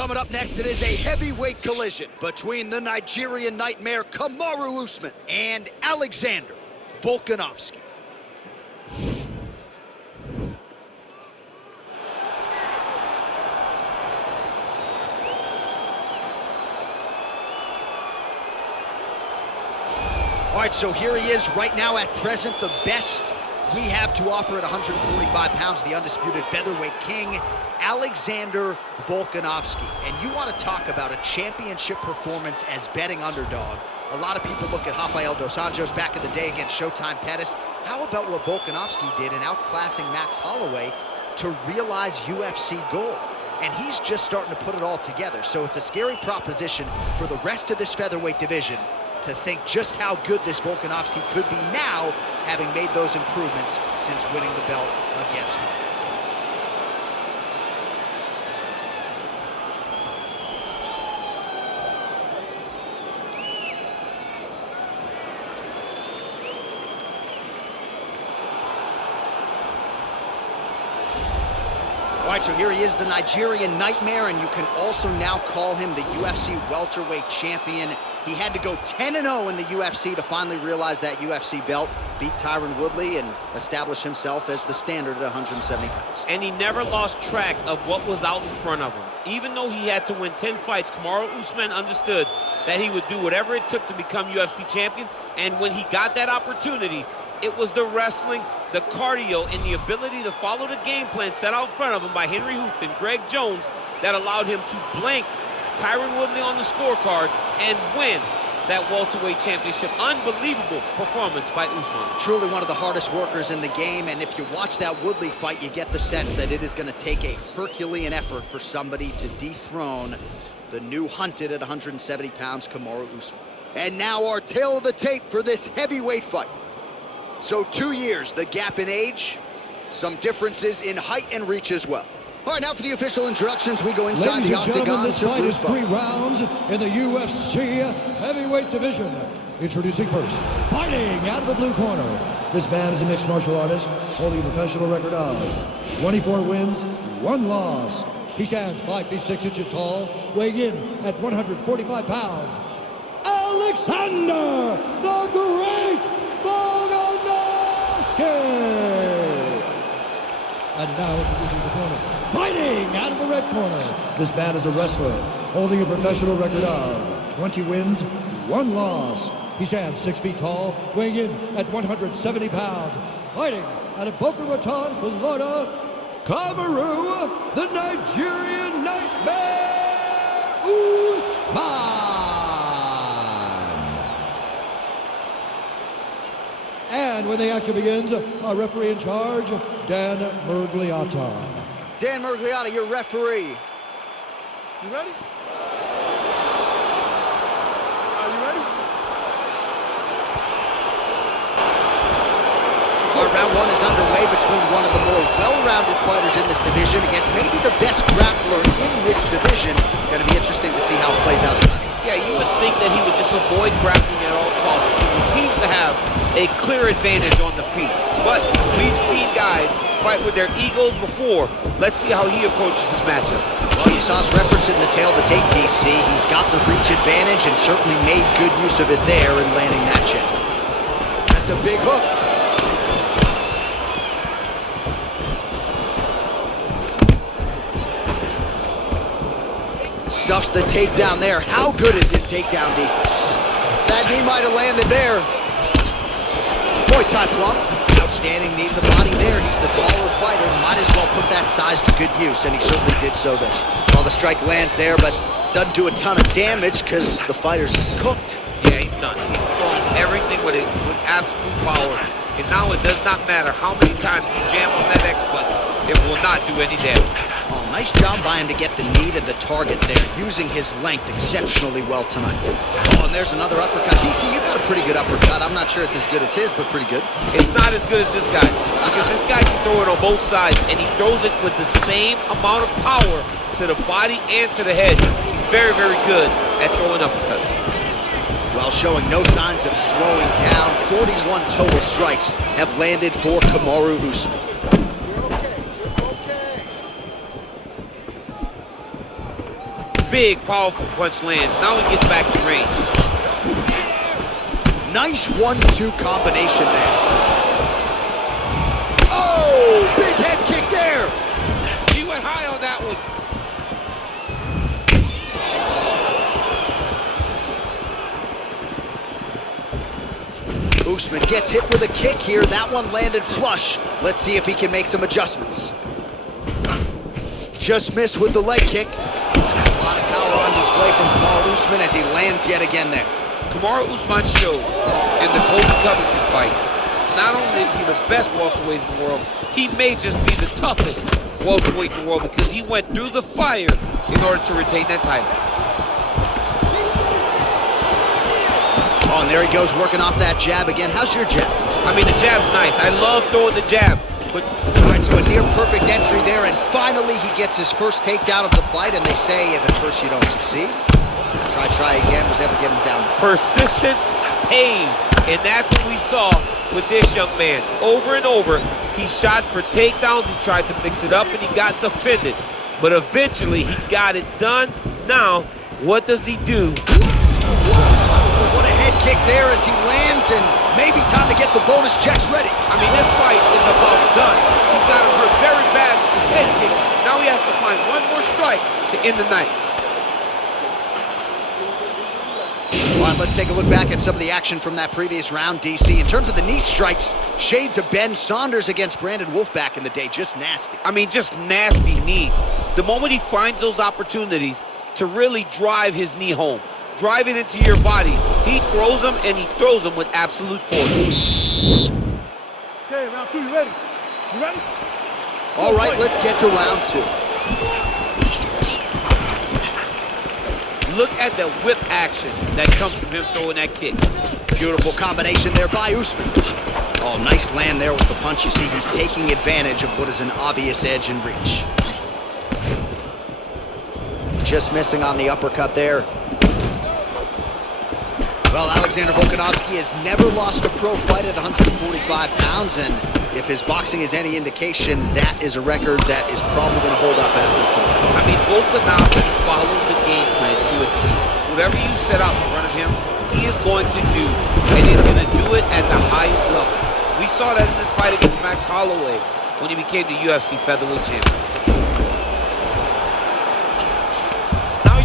Coming up next, it is a heavyweight collision between the Nigerian Nightmare Kamaru Usman and Alexander Volkanovski. All right, so here he is right now at present, the best we have to offer at 145 pounds, the undisputed featherweight king, Alexander Volkanovski. And you want to talk about a championship performance as betting underdog. A lot of people look at Rafael dos Anjos back in the day against Showtime Pettis. How about what Volkanovski did in outclassing Max Holloway to realize UFC gold? And he's just starting to put it all together. So it's a scary proposition for the rest of this featherweight division to think just how good this Volkanovski could be now, having made those improvements since winning the belt against him. All right, so here he is, the Nigerian Nightmare, and you can also now call him the UFC welterweight champion. He had to go 10-0 in the UFC to finally realize that UFC belt, beat Tyron Woodley, and establish himself as the standard at 170 pounds. And he never lost track of what was out in front of him. Even though he had to win 10 fights, Kamaru Usman understood that he would do whatever it took to become UFC champion. And when he got that opportunity, it was the wrestling, the cardio, and the ability to follow the game plan set out in front of him by Henry Hooft and Greg Jones that allowed him to blank Tyron Woodley on the scorecards and win that welterweight championship. Unbelievable performance by Usman. Truly one of the hardest workers in the game, and if you watch that Woodley fight, you get the sense that it is going to take a Herculean effort for somebody to dethrone the new hunted at 170 pounds, Kamaru Usman. And now our tale of the tape for this heavyweight fight. So 2 years, the gap in age, some differences in height and reach as well. All right, now for the official introductions, we go inside the octagon. This fight is 3 rounds in the UFC heavyweight division. Introducing first, fighting out of the blue corner. This man is a mixed martial artist, holding a professional record of 24 wins, 1 loss. He stands 5 feet 6 inches tall, weighing in at 145 pounds. Alexander the Great Volkanovski! And now introducing his opponent, fighting out of the red corner. This man is a wrestler, holding a professional record of 20 wins, 1 loss. He stands 6 feet tall, weighing in at 170 pounds. Fighting out of Boca Raton, Florida, Kamaru, the Nigerian Nightmare, Usman. And when the action begins, our referee in charge, Dan Murgliata. Dan Murgliata, your referee. You ready? Are you ready? Our round 1 is underway between one of the more well-rounded fighters in this division against maybe the best grappler in this division. Going to be interesting to see how it plays out tonight. Yeah, you would think that he would just avoid grappling at all costs because he seems to have a clear advantage on the feet. But we've seen guys fight with their egos before. Let's see how he approaches this matchup. Well, you saw us reference it in the tail of the tape, DC. He's got the reach advantage and certainly made good use of it there in landing that jab. That's a big hook. Stuffs the takedown there. How good is his takedown defense? That knee might have landed there. Muay Thai plump. Outstanding knee to the body there. He's the taller fighter. Might as well put that size to good use, and he certainly did so there. Well, the strike lands there, but doesn't do a ton of damage because the fighter's cooked. Yeah, he's done. He's throwing everything with absolute power. And now it does not matter how many times you jam on that X button. It will not do any damage. Oh, nice job by him to get the knee to the target there, using his length exceptionally well tonight. Oh, and there's another uppercut. DC, you got a pretty good uppercut. I'm not sure it's as good as his, but pretty good. It's not as good as this guy, because this guy can throw it on both sides, and he throws it with the same amount of power to the body and to the head. He's very, very good at throwing uppercuts. Well, showing no signs of slowing down. 41 total strikes have landed for Kamaru Usman. big, powerful punch lands. Now he gets back to range. Nice 1-2 combination there. Oh, big head kick there. He went high on that one. Usman gets hit with a kick here. That one landed flush. Let's see if he can make some adjustments. Just missed with the leg kick. A lot of power on display from Kamaru Usman as he lands yet again there. Kamaru Usman showed in the Colby Covington fight, not only is he the best welterweight in the world, he may just be the toughest welterweight in the world because he went through the fire in order to retain that title. Oh, and there he goes working off that jab again. How's your jab? I mean, the jab's nice. I love throwing the jab. But all right, so a near perfect entry there, and finally he gets his first takedown of the fight, and they say if at first you don't succeed, try again, was able to get him down. Persistence pays, and that's what we saw with this young man. Over and over, he shot for takedowns, he tried to mix it up, and he got defended. But eventually, he got it done. Now, what does he do? What a head kick there as he lands, and maybe time to get the bonus checks ready. I mean, this fight is about done. He's got him hurt very bad with his head kick. Now he has to find one more strike to end the night. All right, let's take a look back at some of the action from that previous round, DC. In terms of the knee strikes, shades of Ben Saunders against Brandon Wolf back in the day. Just nasty. I mean, just nasty knees. The moment he finds those opportunities to really drive his knee home, drive it into your body, he throws them, and he throws them with absolute force. Okay, round 2, you ready? You ready? All right, let's get to round 2. Look at the whip action that comes from him throwing that kick. Beautiful combination there by Usman. Oh, nice land there with the punch. You see, he's taking advantage of what is an obvious edge and reach. Just missing on the uppercut there. Well, Alexander Volkanovski has never lost a pro fight at 145 pounds, and if his boxing is any indication, that is a record that is probably going to hold up after tonight. I mean, Volkanovski follows the game plan to a T. Whatever you set out in front of him, he is going to do, and he's going to do it at the highest level. We saw that in this fight against Max Holloway when he became the UFC featherweight champion.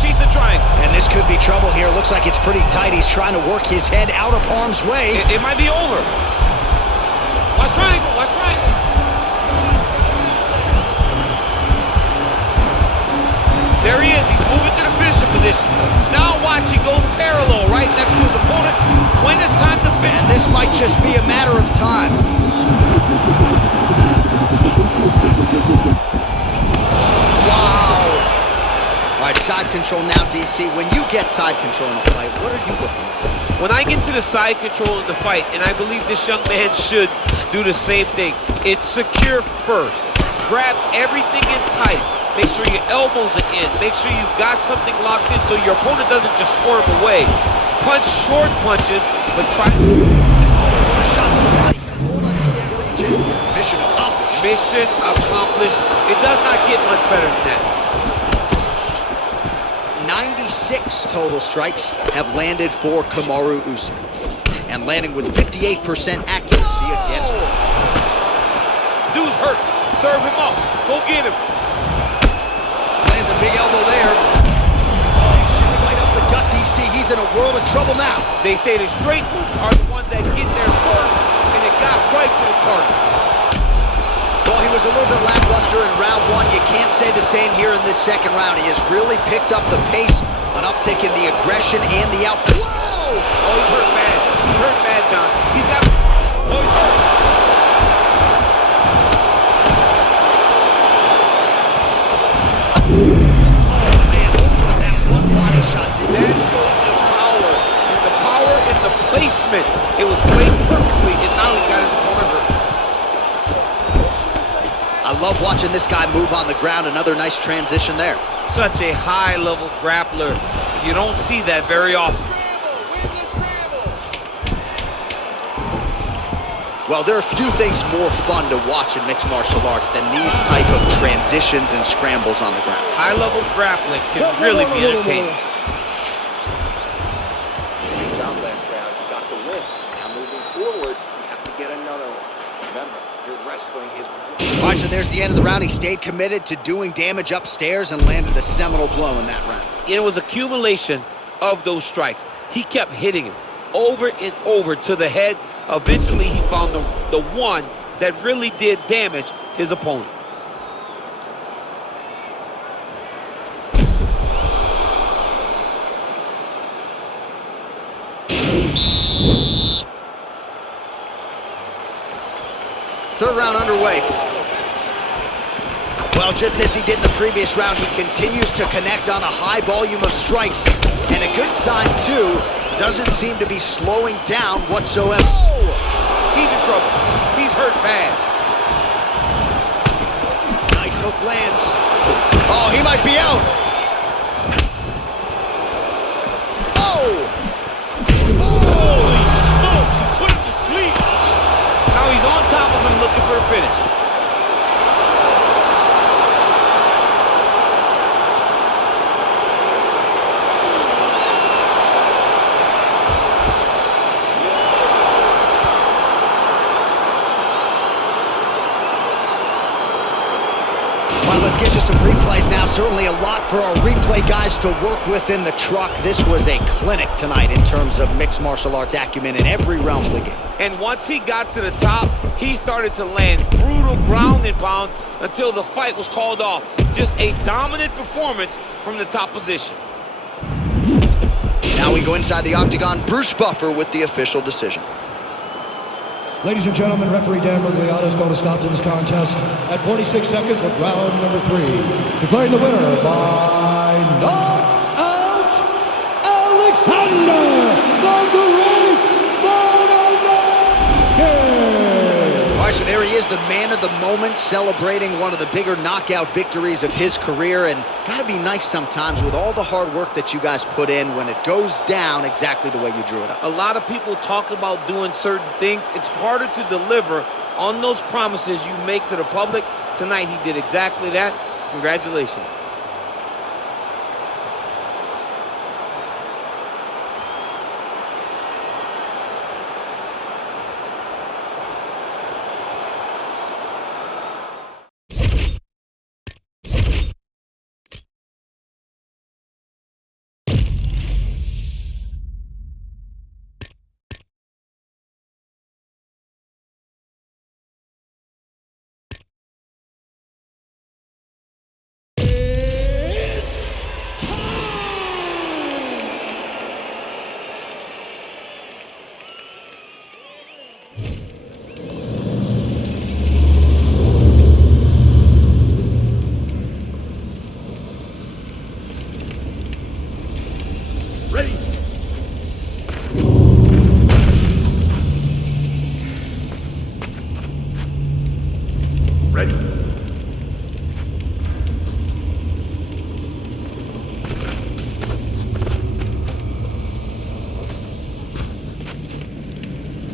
She's the triangle. And this could be trouble here. Looks like it's pretty tight. He's trying to work his head out of harm's way. It might be over. Watch triangle, watch triangle. There he is. He's moving to the finisher position. Now watch, he goes parallel right next to his opponent. When it's time to finish. And this might just be a matter of time. Wow. All right, side control now, DC. When you get side control in a fight, what are you looking at? When I get to the side control in the fight, and I believe this young man should do the same thing, it's secure first. Grab everything in tight. Make sure your elbows are in. Make sure you've got something locked in so your opponent doesn't just swerve away. Punch short punches, but try to... Shot to the body. That's all I see is the region. Mission accomplished. Mission accomplished. It does not get much better than that. 96 total strikes have landed for Kamaru Usman, and landing with 58% accuracy against him. Dude's hurt. Serve him up. Go get him. Lands a big elbow there. Oh, he's shooting right up the gut, DC. He's in a world of trouble now. They say the straight moves are the ones that get there first, and it got right to the target. Well, he was a little bit lackluster in round 1. You can't say the same here in this second round. He has really picked up the pace, an uptick in the aggression and the output. Whoa! Oh, he's hurt bad. He's hurt bad, John. He's got... Oh, he's hurt. Oh, man, look at that one body shot. That shows the power and the placement. It was placed perfectly, and now he's got his opponent hurt. I love watching this guy move on the ground. Another nice transition there. Such a high-level grappler. You don't see that very often. Well, there are few things more fun to watch in mixed martial arts than these type of transitions and scrambles on the ground. High-level grappling can really be entertaining. Good job last round. You got the win. Now moving forward, you have to get another one. Remember, your wrestling is... All right, so there's the end of the round. He stayed committed to doing damage upstairs and landed a seminal blow in that round. It was accumulation of those strikes. He kept hitting him over and over to the head. Eventually, he found the one that really did damage his opponent. Third round underway. Well, just as he did in the previous round, he continues to connect on a high volume of strikes. And a good sign, too, doesn't seem to be slowing down whatsoever. Oh! He's in trouble. He's hurt bad. Nice hook lands. Oh, he might be out. Oh! Holy smokes, he put him to sleep. Now he's on top of him looking for a finish. Well, let's get you some replays now. Certainly a lot for our replay guys to work with in the truck. This was a clinic tonight in terms of mixed martial arts acumen in every realm of the game. And once he got to the top, he started to land brutal ground and pound until the fight was called off. Just a dominant performance from the top position. Now we go inside the octagon. Bruce Buffer with the official decision. Ladies and gentlemen, referee Dan Mergliata has called a stop to this contest at 46 seconds of round number 3. Declaring the winner by knockout, Alexander the Great Volkanovski! All right, so there he is, the man of the moment, celebrating one of the bigger knockout victories of his career. And gotta be nice sometimes with all the hard work that you guys put in when it goes down exactly the way you drew it up. A lot of people talk about doing certain things. It's harder to deliver on those promises you make to the public. Tonight he did exactly that. Congratulations. Ready. Ready.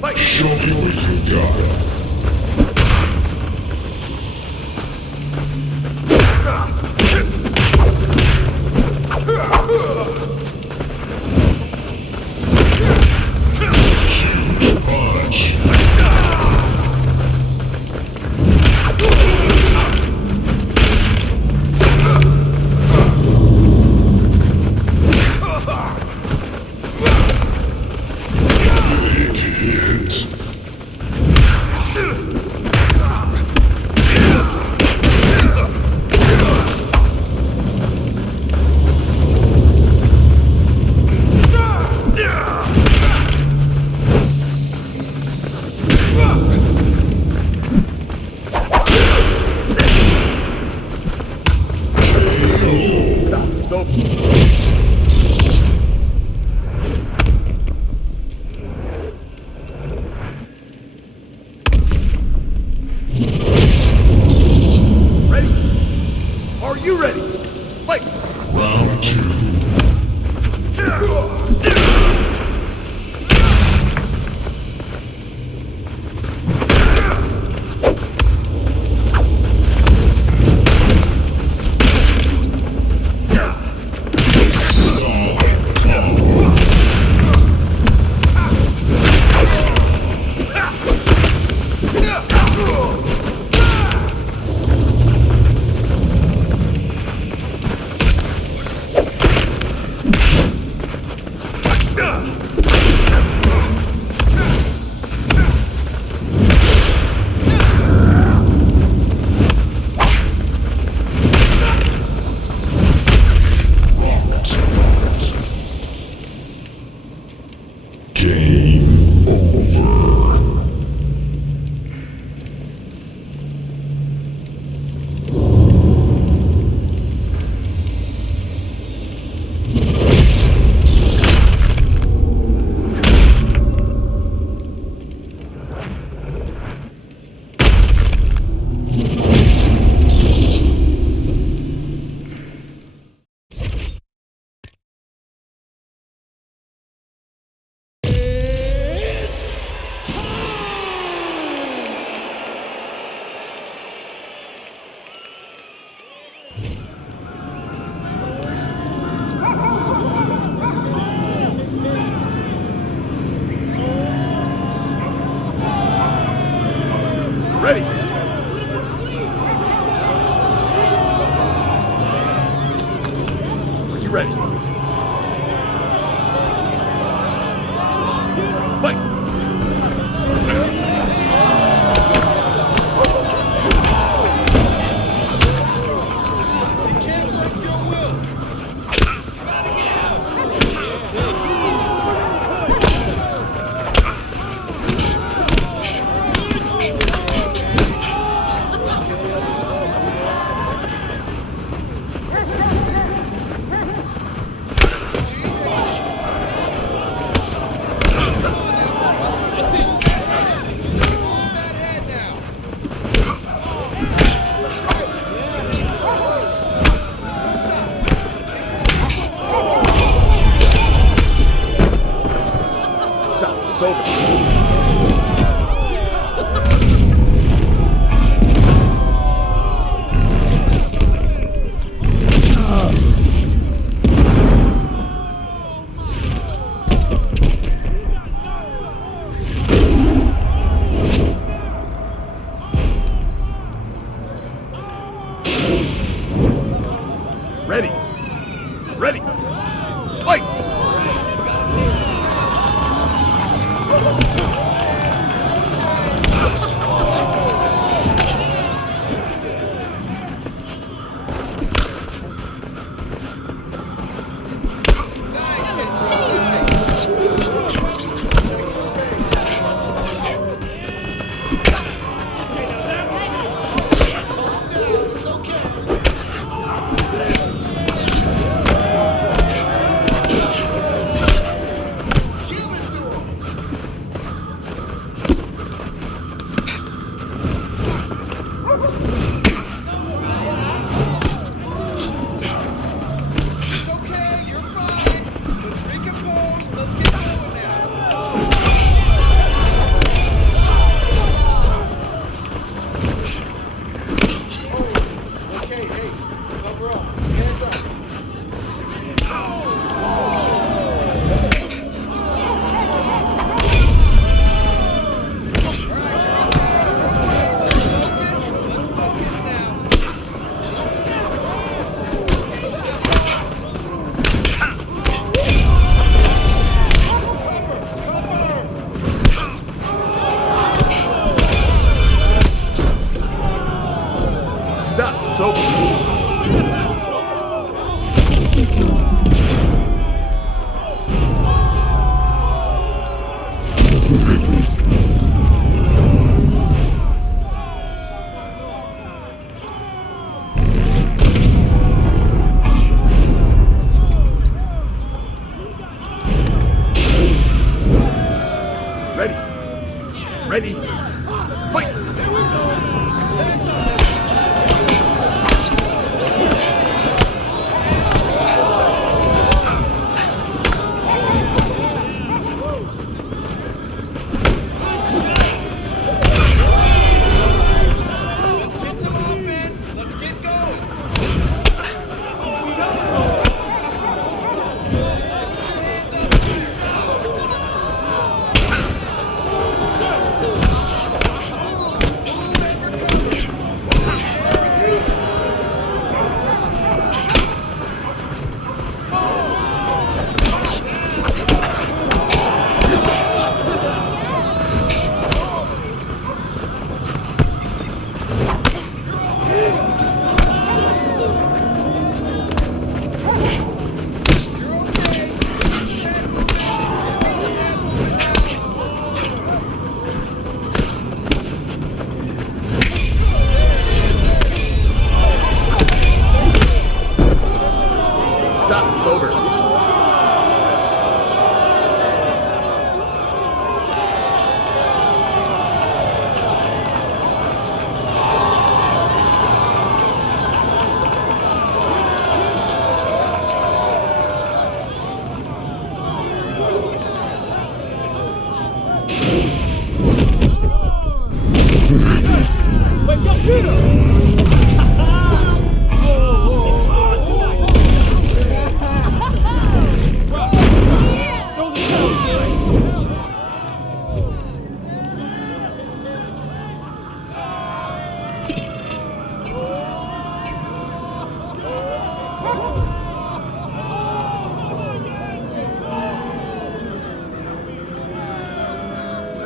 Fight. Show me what you got. Ready. Ready. Fight! Stop. It's over. Ready. Ready. Fight!